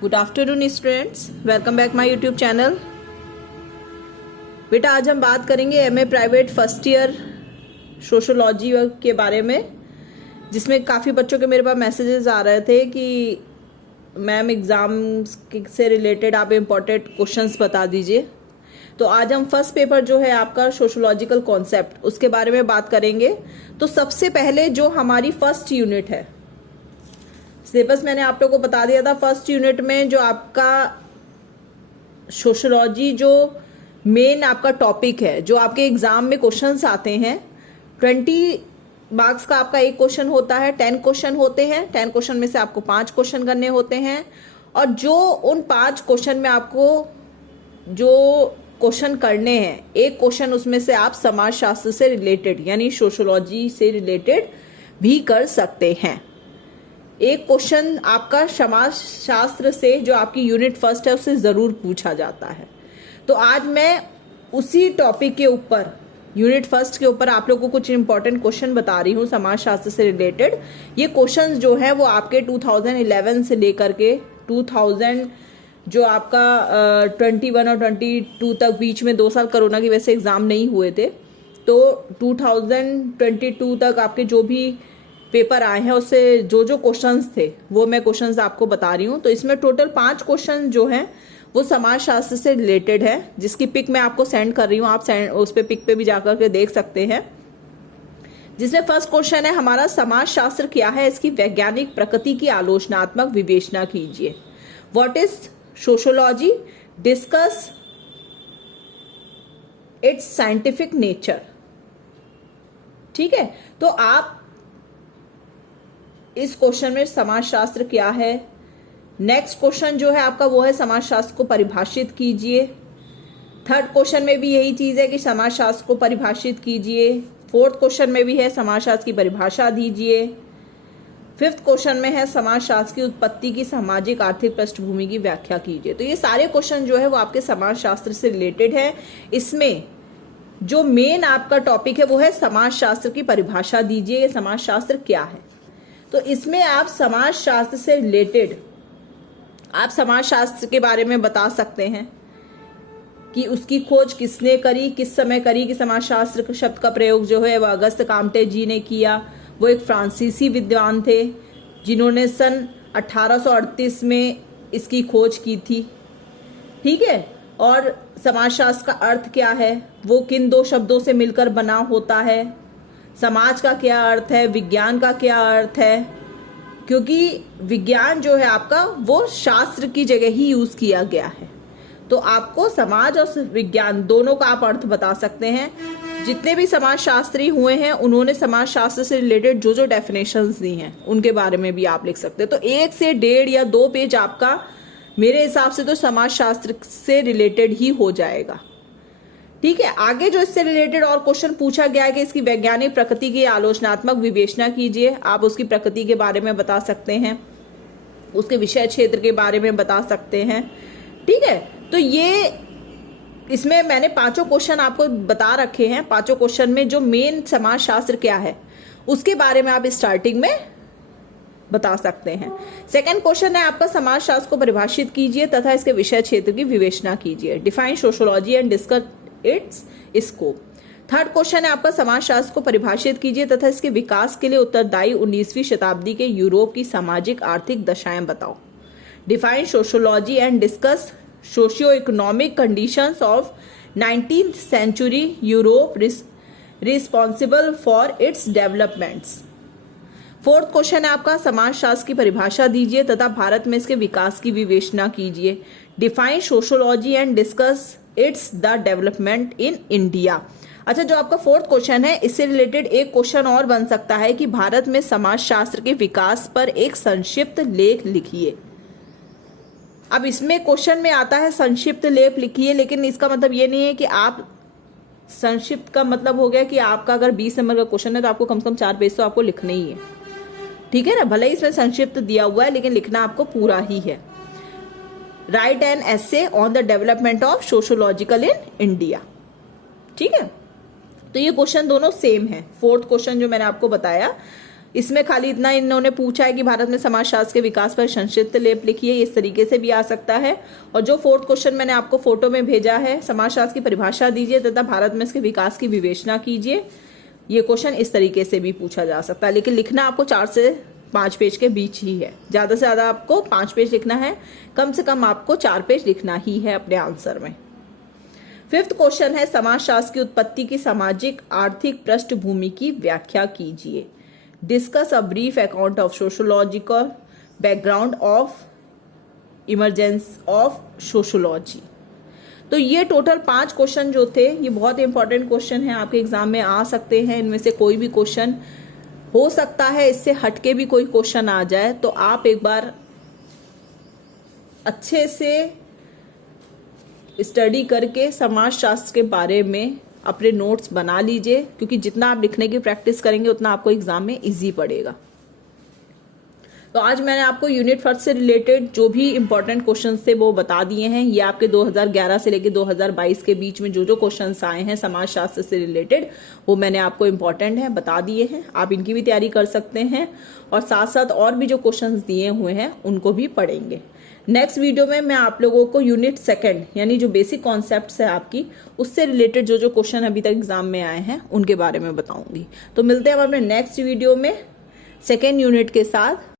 Good afternoon students, welcome back my YouTube channel. बेटा आज हम बात करेंगे MA private first year sociology के बारे में, जिसमें काफ़ी बच्चों के मेरे पास मैसेजेस आ रहे थे कि मैम एग्ज़ाम्स से रिलेटेड आप इम्पोर्टेंट क्वेश्चंस बता दीजिए। तो आज हम फर्स्ट पेपर जो है आपका सोशोलॉजिकल कॉन्सेप्ट, उसके बारे में बात करेंगे। तो सबसे पहले जो हमारी फर्स्ट यूनिट है, सिलेबस मैंने आप लोगों को बता दिया था। फर्स्ट यूनिट में जो आपका सोशोलॉजी जो मेन आपका टॉपिक है, जो आपके एग्जाम में क्वेश्चंस आते हैं, 20 मार्क्स का आपका एक क्वेश्चन होता है, 10 क्वेश्चन होते हैं। 10 क्वेश्चन में से आपको 5 क्वेश्चन करने होते हैं, और जो उन 5 क्वेश्चन में आपको जो क्वेश्चन करने हैं, एक क्वेश्चन उसमें से आप समाजशास्त्र से रिलेटेड यानी सोशोलॉजी से रिलेटेड भी कर सकते हैं। एक क्वेश्चन आपका समाजशास्त्र से जो आपकी यूनिट फर्स्ट है उससे ज़रूर पूछा जाता है। तो आज मैं उसी टॉपिक के ऊपर, यूनिट फर्स्ट के ऊपर आप लोगों को कुछ इंपॉर्टेंट क्वेश्चन बता रही हूँ समाजशास्त्र से रिलेटेड। ये क्वेश्चंस जो है वो आपके 2011 से लेकर के 2000 जो आपका 21 और 22 तक, बीच में 2 साल कोरोना की वजह से एग्ज़ाम नहीं हुए थे, तो 2022 तक आपके जो भी पेपर आए हैं उससे जो जो क्वेश्चंस थे वो मैं क्वेश्चंस आपको बता रही हूँ। तो इसमें टोटल 5 क्वेश्चन जो हैं वो समाजशास्त्र से रिलेटेड है, जिसकी पिक मैं आपको सेंड कर रही हूँ। आप उस पे पिक पे भी जाकर के देख सकते हैं। जिसमें फर्स्ट क्वेश्चन है हमारा, समाजशास्त्र क्या है, इसकी वैज्ञानिक प्रकृति की आलोचनात्मक विवेचना कीजिए। What is sociology, discuss it's scientific nature. ठीक है, तो आप इस क्वेश्चन में समाजशास्त्र क्या है। नेक्स्ट क्वेश्चन जो है आपका वो है समाजशास्त्र को परिभाषित कीजिए। थर्ड क्वेश्चन में भी यही चीज है कि समाजशास्त्र को परिभाषित कीजिए। फोर्थ क्वेश्चन में भी है समाजशास्त्र की परिभाषा दीजिए। फिफ्थ क्वेश्चन में है समाजशास्त्र की उत्पत्ति की सामाजिक आर्थिक पृष्ठभूमि की व्याख्या कीजिए। तो ये सारे क्वेश्चन जो है वो आपके समाजशास्त्र से रिलेटेड है। इसमें जो मेन आपका टॉपिक है वो है समाजशास्त्र की परिभाषा दीजिए, ये समाजशास्त्र क्या है। तो इसमें आप समाजशास्त्र से रिलेटेड आप समाजशास्त्र के बारे में बता सकते हैं कि उसकी खोज किसने करी, किस समय करी। कि समाजशास्त्र शब्द का प्रयोग जो है वह अगस्त काम्टे जी ने किया। वो एक फ्रांसीसी विद्वान थे जिन्होंने सन 1838 में इसकी खोज की थी। ठीक है, और समाजशास्त्र का अर्थ क्या है, वो किन 2 शब्दों से मिलकर बना होता है, समाज का क्या अर्थ है, विज्ञान का क्या अर्थ है। क्योंकि विज्ञान जो है आपका वो शास्त्र की जगह ही यूज किया गया है, तो आपको समाज और विज्ञान दोनों का आप अर्थ बता सकते हैं। जितने भी समाजशास्त्री हुए हैं उन्होंने समाजशास्त्र से रिलेटेड जो जो डेफिनेशंस दी हैं उनके बारे में भी आप लिख सकते हैं। तो 1 से 1.5 या 2 पेज आपका मेरे हिसाब से तो समाजशास्त्र से रिलेटेड ही हो जाएगा। ठीक है, आगे जो इससे रिलेटेड और क्वेश्चन पूछा गया है कि इसकी वैज्ञानिक प्रकृति की आलोचनात्मक विवेचना कीजिए। आप उसकी प्रकृति के बारे में बता सकते हैं, उसके विषय क्षेत्र के बारे में बता सकते हैं। ठीक है, तो ये इसमें मैंने 5 क्वेश्चन आपको बता रखे हैं। 5 क्वेश्चन में जो मेन समाजशास्त्र क्या है उसके बारे में आप स्टार्टिंग में बता सकते हैं। सेकंड क्वेश्चन है आपका, समाजशास्त्र को परिभाषित कीजिए तथा इसके विषय क्षेत्र की विवेचना कीजिए। Define sociology and discuss it's scope. Third question है आपका, समाजशास्त्र को परिभाषित कीजिए तथा इसके विकास के लिए उत्तरदायी 19वीं शताब्दी के यूरोप की सामाजिक आर्थिक दशाएं बताओ। Define sociology and discuss socio economic conditions of 19th century Europe responsible for its developments. Fourth question है आपका, समाजशास्त्र की परिभाषा दीजिए तथा भारत में इसके विकास की विवेचना कीजिए। Define sociology and discuss it's the development in India. अच्छा, जो आपका फोर्थ क्वेश्चन है इससे रिलेटेड एक क्वेश्चन और बन सकता है कि भारत में समाजशास्त्र के विकास पर एक संक्षिप्त लेख लिखिए। अब इसमें क्वेश्चन में आता है संक्षिप्त लेख लिखिए, लेकिन इसका मतलब ये नहीं है कि आप संक्षिप्त का मतलब हो गया कि आपका अगर 20 नंबर का क्वेश्चन है तो आपको कम से कम 4 पेज तो आपको लिखना ही है। ठीक है ना, भले ही इसमें संक्षिप्त दिया हुआ है लेकिन लिखना आपको पूरा ही है। Right an essay on the development of sociological in India. ठीक है, तो ये क्वेश्चन दोनों सेम है। फोर्थ क्वेश्चन जो मैंने आपको बताया इसमें खाली इतना इन्होंने पूछा है कि भारत में समाजशास्त्र के विकास पर संक्षिप्त लेख लिखिए, इस तरीके से भी आ सकता है। और जो 4th क्वेश्चन मैंने आपको फोटो में भेजा है, समाजशास्त्र की परिभाषा दीजिए तथा भारत में इसके विकास की विवेचना कीजिए, ये क्वेश्चन इस तरीके से भी पूछा जा सकता है। लेकिन लिखना आपको 4 से 5 पेज के बीच ही है, ज्यादा से ज्यादा आपको 5 पेज लिखना है, कम से कम आपको 4 पेज लिखना ही है अपने आंसर में। 5th क्वेश्चन है समाजशास्त्र की उत्पत्ति की सामाजिक आर्थिक पृष्ठभूमि की व्याख्या कीजिए। Discuss a brief account of sociological background of emergence of sociology. तो ये टोटल 5 क्वेश्चन जो थे, ये बहुत इंपॉर्टेंट क्वेश्चन है, आपके एग्जाम में आ सकते हैं। इनमें से कोई भी क्वेश्चन हो सकता है इससे हटके भी कोई क्वेश्चन आ जाए, तो आप एक बार अच्छे से स्टडी करके समाजशास्त्र के बारे में अपने नोट्स बना लीजिए, क्योंकि जितना आप लिखने की प्रैक्टिस करेंगे उतना आपको एग्जाम में इजी पड़ेगा। तो आज मैंने आपको यूनिट 1 से रिलेटेड जो भी इंपॉर्टेंट क्वेश्चंस थे वो बता दिए हैं। ये आपके 2011 से लेकर 2022 के बीच में जो जो क्वेश्चंस आए हैं समाजशास्त्र से रिलेटेड, वो मैंने आपको इंपॉर्टेंट है बता दिए हैं। आप इनकी भी तैयारी कर सकते हैं और साथ साथ और भी जो क्वेश्चंस दिए हुए हैं उनको भी पढ़ेंगे। नेक्स्ट वीडियो में मैं आप लोगों को यूनिट 2 यानी जो बेसिक कॉन्सेप्ट्स है आपकी, उससे रिलेटेड जो जो क्वेश्चन अभी तक एग्जाम में आए हैं उनके बारे में बताऊंगी। तो मिलते हैं हम अपने नेक्स्ट वीडियो में 2nd यूनिट के साथ।